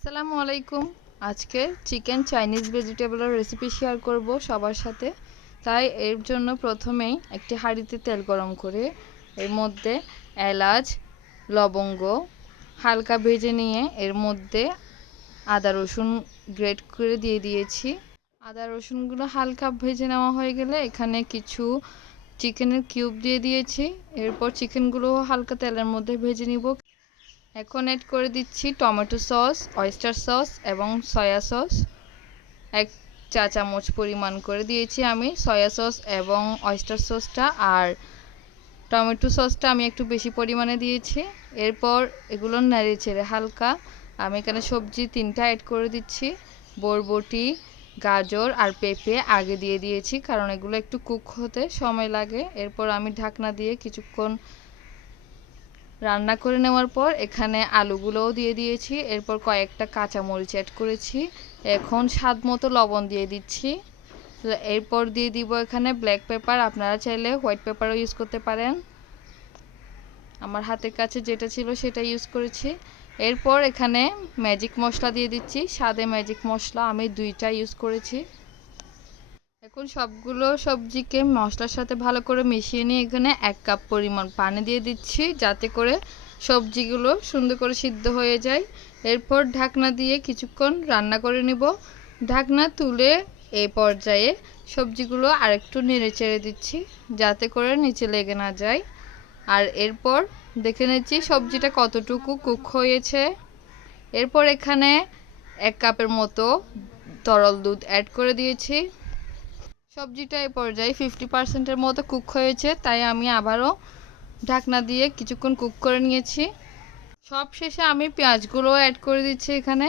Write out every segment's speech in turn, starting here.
আসসালামু আলাইকুম। আজকে চিকেন চাইনিজ ভেজিটেবলের রেসিপি শেয়ার করব সবার সাথে। তাই এর জন্য প্রথমেই একটি হাঁড়িতে তেল গরম করে এর মধ্যে এলাচ, লবঙ্গ হালকা ভেজে নিয়ে এর মধ্যে আদা রসুন গ্রেট করে দিয়ে দিয়েছি। আদা রসুনগুলো হালকা ভেজে নেওয়া হয়ে গেলে এখানে কিছু চিকেনের কিউব দিয়ে দিয়েছি। এরপর চিকেনগুলো হালকা তেলের মধ্যে ভেজে নিব। এখন অ্যাড করে দিচ্ছি টমেটো সস, অয়েস্টার সস এবং সয়া সস। 1 চা চামচ পরিমাণ করে দিয়েছি আমি সয়া সস এবং অয়েস্টার সসটা, আর টমেটো সসটা আমি একটু বেশি পরিমাণে দিয়েছি। এরপর এগুলো নেড়ে চেড়ে হালকা আমি এখানে সবজি 3টা অ্যাড করে দিচ্ছি। বরবটি, গাজর আর পেঁপে আগে দিয়ে দিয়েছি কারণ এগুলো একটু কুক হতে সময় লাগে। এরপর আমি ঢাকনা দিয়ে কিছুক্ষণ রান্না করে নেওয়ার পর এখানে আলুগুলোও দিয়ে দিয়েছি। এরপর কয়েকটা কাঁচামরিচ অ্যাড করেছি। এখন স্বাদ মতো লবণ দিয়ে দিচ্ছি। এরপর দিয়ে দিব এখানে ব্ল্যাক পেপার, আপনারা চাইলে হোয়াইট পেপারও ইউজ করতে পারেন। আমার হাতের কাছে যেটা ছিল সেটা ইউজ করেছি। এরপর এখানে ম্যাজিক মশলা দিয়ে দিচ্ছি। স্বাদে ম্যাজিক মশলা আমি 2টা ইউজ করেছি। এখন সবগুলো সবজিকে মশলার সাথে ভালো করে মিশিয়ে নিয়ে এখানে 1 কাপ পরিমাণ পানি দিয়ে দিচ্ছি যাতে করে সবজিগুলো সুন্দর করে সিদ্ধ হয়ে যায়। এরপর ঢাকনা দিয়ে কিছুক্ষণ রান্না করে নিব। ঢাকনা তুলে এই পর্যায়ে সবজিগুলো আরেকটু নেড়ে চেড়ে দিচ্ছি যাতে করে নিচে লেগে না যায়। আর এরপর দেখে নিচ্ছি সবজিটা কতটুকু কুক হয়েছে। এরপর এখানে 1 কাপের মতো তরল দুধ অ্যাড করে দিয়েছি। সবজিটা এই পর্যায়ে 50% মতো কুক হয়েছে, তাই আমি আবারও ঢাকনা দিয়ে কিছুক্ষণ কুক করে নিয়েছি। সবশেষে আমি পেঁয়াজগুলো অ্যাড করে দিচ্ছি এখানে,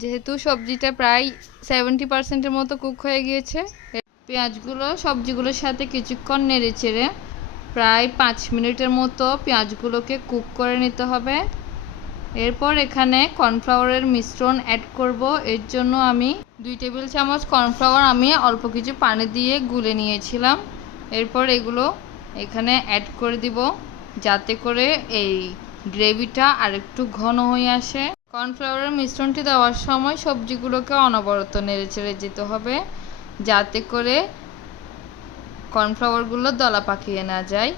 যেহেতু সবজিটা প্রায় 70% মতো কুক হয়ে গিয়েছে। পেঁয়াজগুলো সবজিগুলোর সাথে কিছুক্ষণ নেড়ে চেড়ে প্রায় 5 মিনিটের মতো পেঁয়াজগুলোকে কুক করে নিতে হবে। এরপর এখানে কর্নফ্লাওয়ারের মিশ্রণ অ্যাড করব। এর জন্য আমি 2 টেবিল চামচ কর্নফ্লাওয়ার আমি অল্প কিছু পানি দিয়ে গুলে নিয়েছিলাম। এরপর এগুলো এখানে অ্যাড করে দিব যাতে করে এই গ্রেভিটা আরেকটু ঘন হয়ে আসে। কর্নফ্লাওয়ারের মিশ্রণটি দেওয়ার সময় সবজিগুলোকে অনবরত নেড়ে চেড়ে যেতে হবে যাতে করে কর্নফ্লাওয়ারগুলো দলা পাকিয়ে না যায়।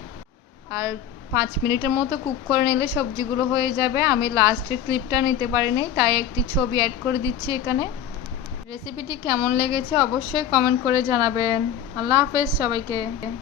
আর 5 মিনিটের মতো কুক করে নিলে সবজিগুলো হয়ে যাবে। আমি লাস্টের ক্লিপটা নিতে পারিনি, তাই একটি ছবি অ্যাড করে দিচ্ছি এখানে। রেসিপিটি কেমন লেগেছে অবশ্যই কমেন্ট করে জানাবেন। আল্লাহ হাফেজ সবাইকে।